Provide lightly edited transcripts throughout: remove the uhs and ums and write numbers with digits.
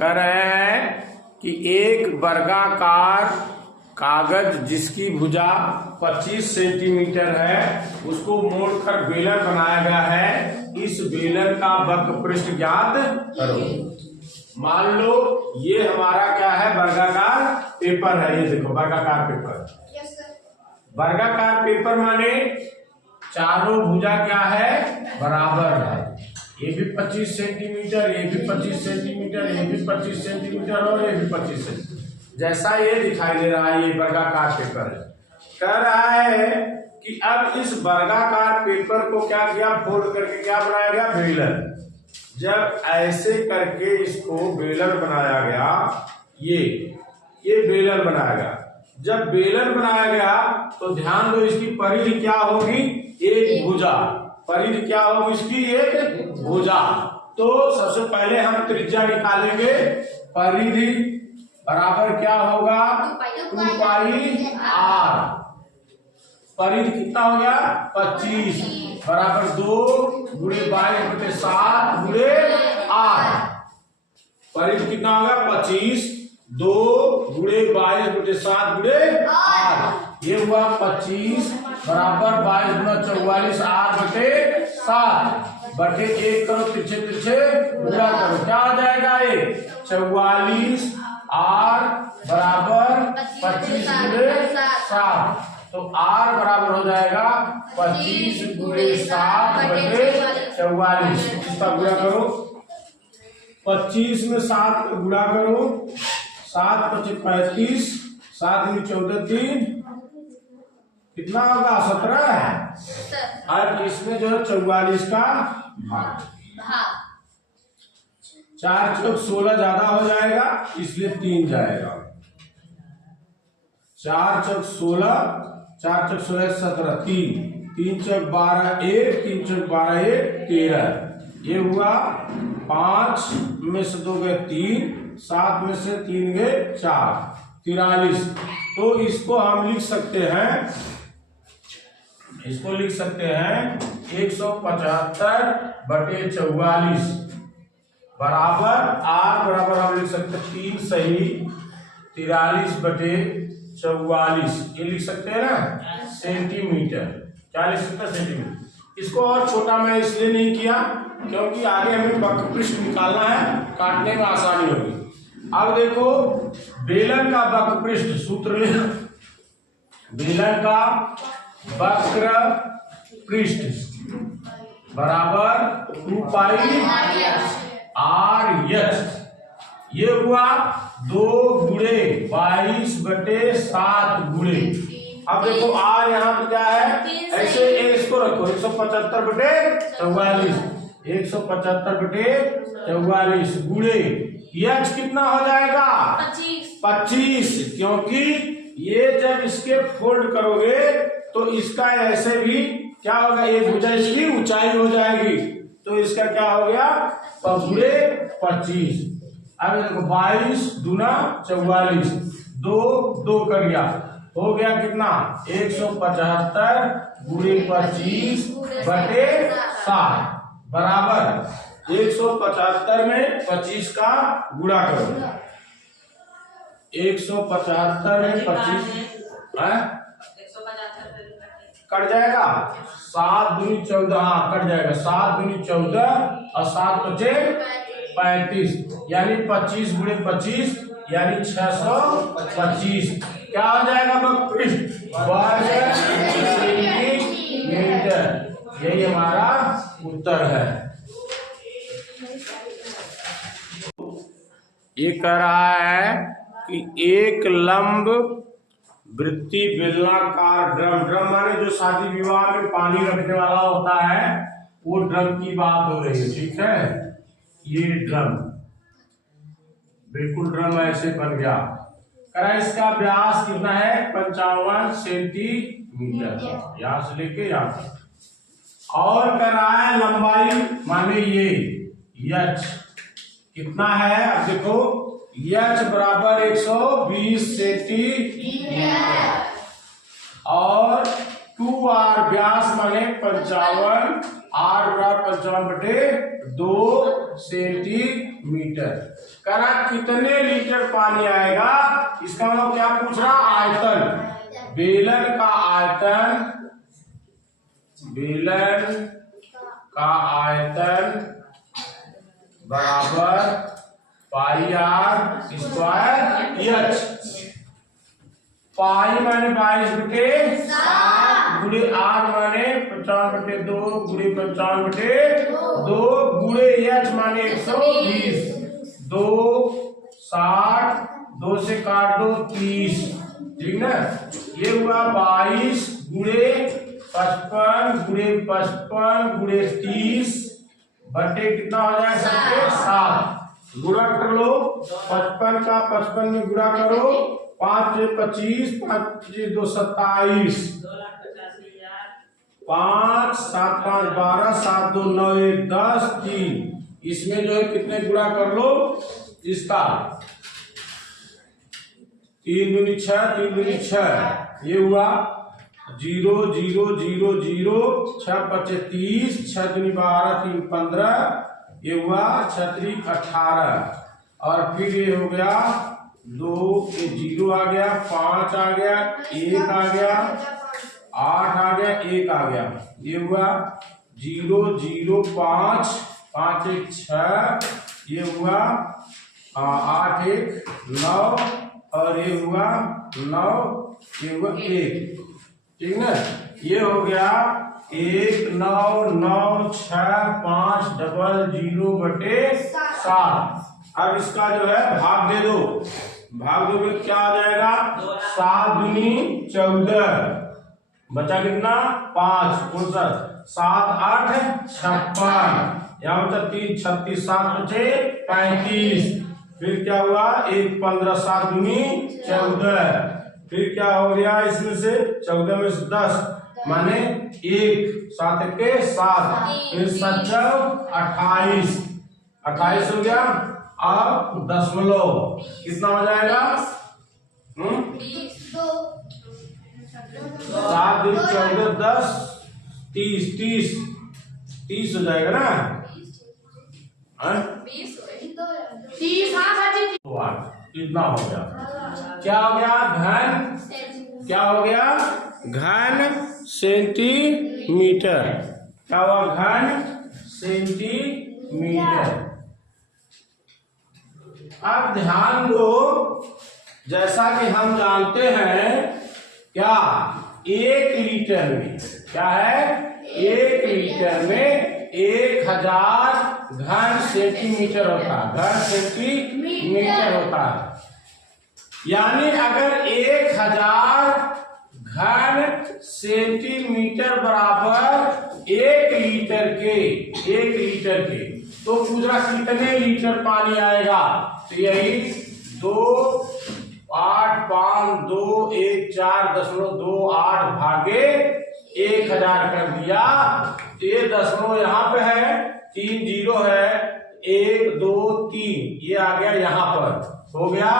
कह रहे हैं कि एक वर्गाकार कागज जिसकी भुजा 25 सेंटीमीटर है उसको मोड़कर बेलन बनाया गया है। इस बेलन का वक्र पृष्ठ ज्ञात करो। मान लो ये हमारा क्या है, वर्गाकार पेपर है। ये देखो वर्गाकार पेपर। वर्गाकार पेपर माने चारों भुजा क्या है, बराबर है। ये भी 25 सेंटीमीटर, ये भी 25 सेंटीमीटर, ये भी 25 सेंटीमीटर और ये भी 25 सेंटीमीटर। जैसा ये दिखाई दे रहा है, ये वर्गाकार पेपर है। कह रहा है कि अब इस वर्गाकार पेपर को क्या किया, फोल्ड करके क्या बनाया गया, बेलन। जब ऐसे करके इसको बेलन बनाया गया, ये बेलन बनाया गया। जब बेलन बनाया गया तो ध्यान दो इसकी परिधि क्या होगी, एक भुजा। परिधि क्या होगी इसकी, एक भुजा। तो सबसे पहले हम त्रिज्या निकालेंगे। परिधि बराबर क्या होगा, 2 पाई r। परिधि कितना हो गया, 25 बराबर 2 गुणे 22/7 गुणे r। परिधि कितना होगा, 25, 2 गुणे 22/7 गुणे r। ये हुआ 25 बराबर 22 गुना 44 r/7 बटे 1 करो, पीछे पीछे पूरा करो, क्या हो जाएगा, ये 44 r बराबर 25 गुणे 7। तो r बराबर हो जाएगा 25 गुणे 7 बटे 44। इसका गुणा करो, 25 में 7 का गुणा करो, 7 × 5 = 35, 7 में 14 3 कितना होगा, 17। और इसमें जो है 44 का भाग। 4 × 16 ज्यादा हो जाएगा, इसलिए 3 जाएगा। 4 × 16, 4 × 16 17, 3 × 12 1, 3 × 12 1 13। ये हुआ 5 में से 2 गए 3, 7 में से 3 गए 4, 43। तो इसको हम लिख सकते हैं, 175 बटे 44 बराबर r बराबर हम लिख सकते हैं 3 सही 43 बटे 44। ये लिख सकते हैं ना, सेंटीमीटर। 40 सेंटीमीटर। इसको और छोटा मैं इसलिए नहीं किया क्योंकि आगे हमें वक्र पृष्ठ निकालना है, काटने में आसानी होगी। अब देखो बेलन का वक्र पृष्ठ सूत्र ले, बेलन का वक्र पृष्ठ बराबर 2 पाई r/h। ये हुआ 2 गुणे 22/7 गुणे। अब देखो r यहाँ पे क्या है, ऐसे इसको रखो 175 बटे 44, 175 बटे 44 गुणे h कितना हो जाएगा, 25। क्योंकि ये जब इसके फोल्ड करोगे तो इसका ऐसे भी क्या होगा, एक भुजा इसकी ऊंचाई हो जाएगी। तो इसका क्या हो गया, गुणे 25। अब देखो 22 दूना 44, 2 कर गया, हो गया कितना, 175 गुणे 25 बटे 7 बराबर 175 में 25 का गुणा करो। 175 में 25 कट जाएगा, 7 दूनी 14, हाँ कट जाएगा, 7 दूनी 14 और 7 बचे 35, यानी 25 गुणे 25 यानी 625। क्या हो जाएगा वक्र पृष्ठ, वर्ग सेंटीमीटर। यही हमारा उत्तर है। ये कह रहा है कि एक लंब वृत्तीय बेलनाकार ड्रम माने जो शादी विवाह में पानी रखने वाला होता है, वो ड्रम की बात हो रही है, ठीक है। ये ड्रम, बिल्कुल ड्रम ऐसे बन गया। करा इसका व्यास कितना है, 55 सेंटीमीटर, यहां से लेके यहां तक। और कह रहा है लंबाई माने ये h कितना है, अब देखो h बराबर 120 सेंटीमीटर और 2r व्यास माने 55, r बराबर 55 बटे 2 सेंटीमीटर। करा कितने लीटर पानी आएगा, इसका मतलब क्या पूछ रहा, आयतन। बेलन का आयतन, बेलन का आयतन बराबर पाई आर स्क्वायर एच। पाई माने 22/7 गुणे आर माने 55/2 गुणे 55/2 गुणे एच माने 120। 2 60, 2 से काट दो 30, ठीक ना। ये हुआ 22 गुणे 55 गुणे 55 गुणे 30 बटे कितना हो जाए सबके 7। गुणा कर लो, 55 का 55 में गुणा करो, 5 से 25, 5 से 2 27, 5 7 5 12, 7 2 9 1 10 3। इसमें जो है कितने गुणा कर लो, इसका 3 दूनी 6, 3 दूनी 6, ये हुआ 0 0 0 0, 6 5 30, 6 दूनी 12, 3 15, ये हुआ 6 3 18। और फिर ये हो गया 2 के 0 आ गया, 5 आ गया, 1 आ गया, 8 आ गया, 1 आ गया। ये हुआ 0 0 5 5 1 6, ये हुआ 8 1 9, और ये हुआ 9, ये हुआ 1, ठीक ना। ये हो गया 1 9 9 6 5 0 बटे 7। अब इसका जो है भाग दे दो, भाग दोगे क्या आ जाएगा, 7 दूनी 14, बचा कितना 5, 7 8 56, यहाँ बचा 3 36, 7 बचे 35। फिर क्या हुआ 1 15, 7 दूनी 14, फिर क्या हो गया इसमें से 14 में से 10 माने 1, 7 के 7, फिर 7 28, 28 हो गया। अब दशमलव कितना हो जाएगा, 7 दूनी 14 10 30 30 30 हो जाएगा ना, 30। हाँ कितना हो गया, क्या हो गया घन, क्या हो गया घन सेंटीमीटर, क्या हुआ घन सेंटीमीटर। अब ध्यान दो, जैसा कि हम जानते हैं क्या 1 लीटर में क्या है, 1 लीटर में 1000 घन सेंटीमीटर होता है, घन सेंटीमीटर होता है। यानी अगर 1000 घन सेंटीमीटर बराबर 1 लीटर के, तो पूरा कितने लीटर पानी आएगा, तो यही 2 8 5 2 1 4.28 भागे 1000 कर दिया। ये दशमलव यहाँ पे है, 3 0 है, 1 2 3 ये आ गया, यहाँ पर हो गया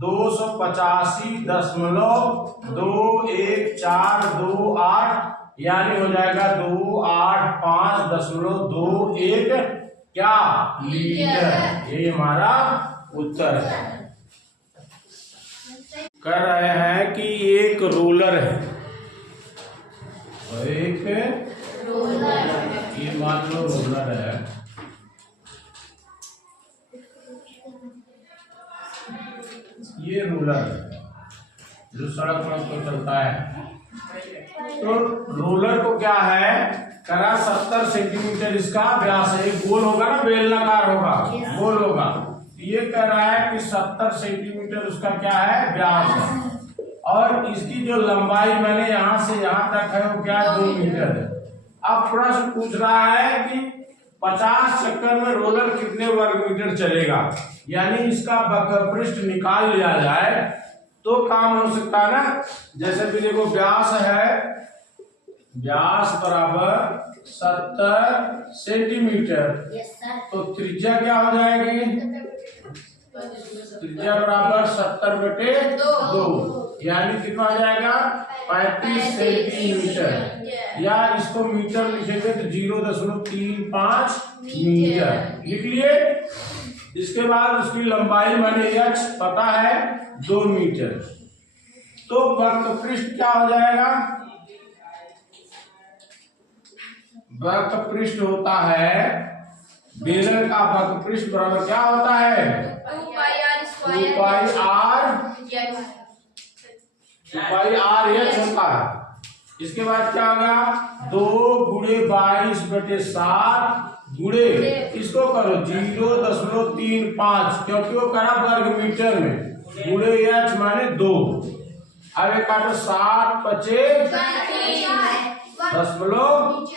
285.21428, यानी हो जाएगा 285.21 क्या लीटर। ये हमारा उत्तर है। कह रहे हैं कि एक रोलर है, और एक ये मान लो रोलर है, ये रोलर है जो सड़क पर चलता है। तो रोलर को क्या है करा, 70 सेंटीमीटर इसका व्यास है, गोल होगा ना, बेलनाकार होगा, गोल होगा। ये कह रहा है कि 70 सेंटीमीटर उसका क्या है व्यास है, और इसकी जो लंबाई मैंने यहाँ से यहाँ तक है वो क्या 2 मीटर है। अब प्रश्न पूछ रहा है कि 50 चक्कर में रोलर कितने वर्ग मीटर चलेगा, यानी इसका वक्रपृष्ठ निकाल लिया जाए तो काम हो सकता है ना। जैसे कि देखो व्यास है, व्यास बराबर 70 सेंटीमीटर, तो त्रिज्या क्या हो जाएगी, त्रिज्या बराबर 70/2, यानी कितना हो जाएगा 35 सेंटीमीटर, या इसको मीटर लिखेंगे तो 0.35 मीटर लिख लिए। इसके बाद उसकी लंबाई माने h पता है 2 मीटर, तो वक्रपृष्ठ क्या हो जाएगा, वक्रपृष्ठ होता है बेलन का वक्रपृष्ठ बराबर क्या होता है 2πr/h होता है। इसके बाद क्या होगा 2 गुणे 22/7 गुणे इसको करो 0.35, क्योंकि वो करा वर्ग मीटर में, गुणे h माने 2। अब एक काटो 7×5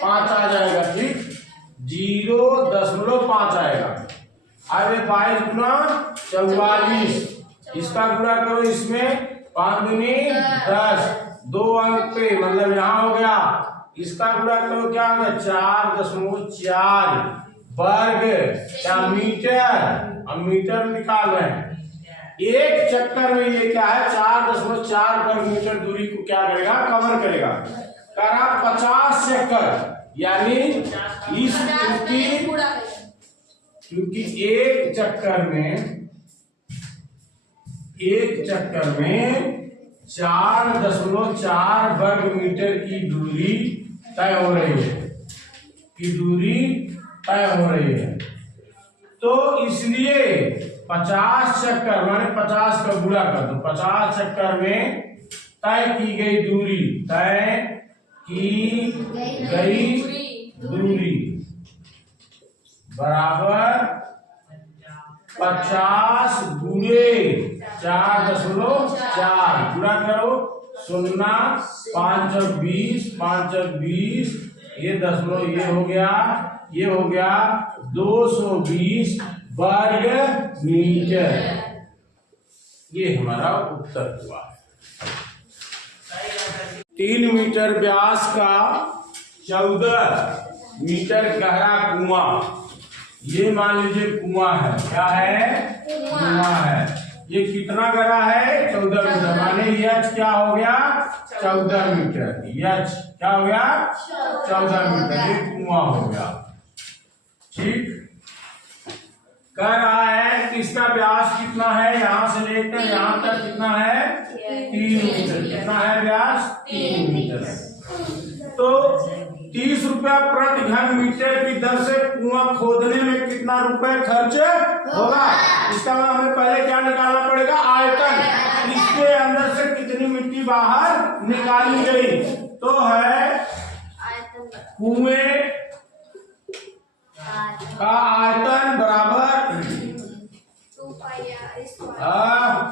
आ जाएगा, ठीक 0.5 आएगा। अब 22 गुना 44, इसका गुणा करो इसमें 5 दूनी 10, 2 अंक पे मतलब यहाँ हो गया। इसका गुणा करो क्या होगा 4.4 वर्ग क्या मीटर, अब मीटर निकाल रहे हैं। एक चक्कर में ये क्या है 4.4 वर्ग मीटर दूरी को क्या करेगा कवर करेगा, करा 50 चक्कर, यानी इस क्योंकि एक चक्कर में 4.4 वर्ग मीटर की दूरी तय हो रही है, तो इसलिए 50 चक्कर माने 50 का गुणा कर दो, 50 चक्कर में तय की गई दूरी बराबर 50 गुणे 4.4 गुणा करो 0 5 और 20 5 और 20 ये दशमलव ये हो गया 220 वर्ग मीटर। ये हमारा उत्तर हुआ। 3 मीटर व्यास का 14 मीटर गहरा कुआं, ये मान लीजिए कुआं है, क्या है कुआं है। ये कितना गहरा है 14 मीटर, माने यच क्या हो गया 14 मीटर, यच क्या हो गया 14 मीटर, ये कुआं हो गया। ठीक, कह रहा है कि इसका व्यास कितना है, यहां से लेकर यहां तक कितना है 3 मीटर, कितना है व्यास 3 मीटर। तो 30 रुपया प्रति घन मीटर की दर से कुआं खोदने में कितना रुपए खर्च होगा। इसका मतलब हमें पहले क्या निकालना पड़ेगा आयतन, इसके अंदर से कितनी मिट्टी बाहर निकाली गई, तो है कुएं का आयतन बराबर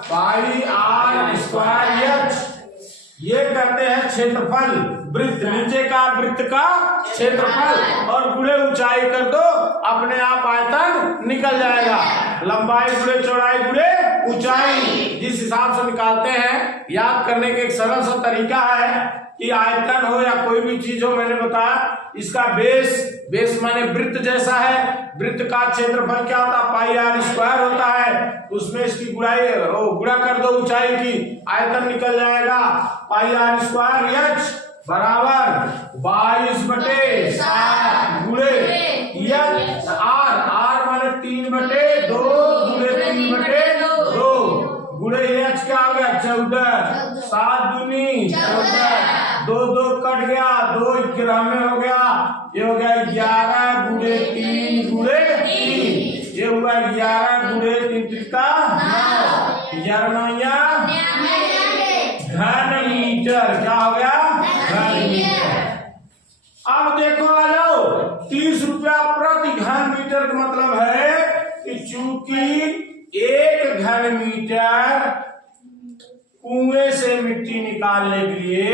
πr²h, ये कहते हैं क्षेत्रफल, वृत्त नीचे का वृत्त का क्षेत्रफल, और गुणे ऊंचाई कर दो अपने आप आयतन निकल जाएगा। लंबाई गुणे चौड़ाई गुणे ऊंचाई जिस हिसाब से निकालते हैं, याद करने के एक सरल सा तरीका है कि आयतन हो या कोई भी चीज हो, मैंने बताया इसका बेस माने वृत्त जैसा है, वृत्त का क्षेत्रफल क्या होता है πr² होता है, उसमें इसकी गुणा कर दो ऊंचाई की, आयतन निकल जाएगा πr² बराबर 22/7 गुणे r माने 3/2 गुणे 3/2 गुणे h क्या हो गया 14, 7 दूनी 14, 2 कट गया, 2 ग्राम में हो गया, ये हो गया 11 गुणे 3 गुणे 3, ये हुआ 11 गुणे 3 त्रिका 9, 11 घन मीटर, क्या हो गया घन मीटर। अब देखो आ जाओ 30 रुपया प्रति घन मीटर का मतलब है कि चूंकि 1 घन मीटर कुएं से मिट्टी निकालने के लिए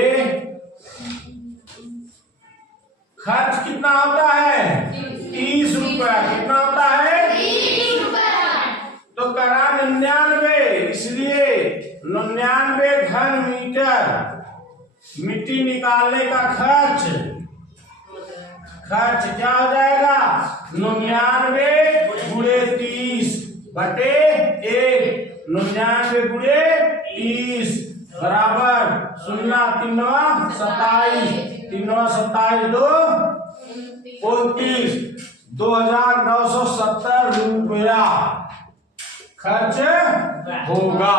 खर्च कितना होता है 30 रुपया, कितना होता है 30 रुपया, तो करा 99, इसलिए 99 घन मीटर मिट्टी निकालने का खर्च क्या हो जाएगा 99 गुणे 30 बटे 1, 99 गुणे 30 बराबर 0 3 27 3 27 2 29 2,970 रुपया खर्च होगा।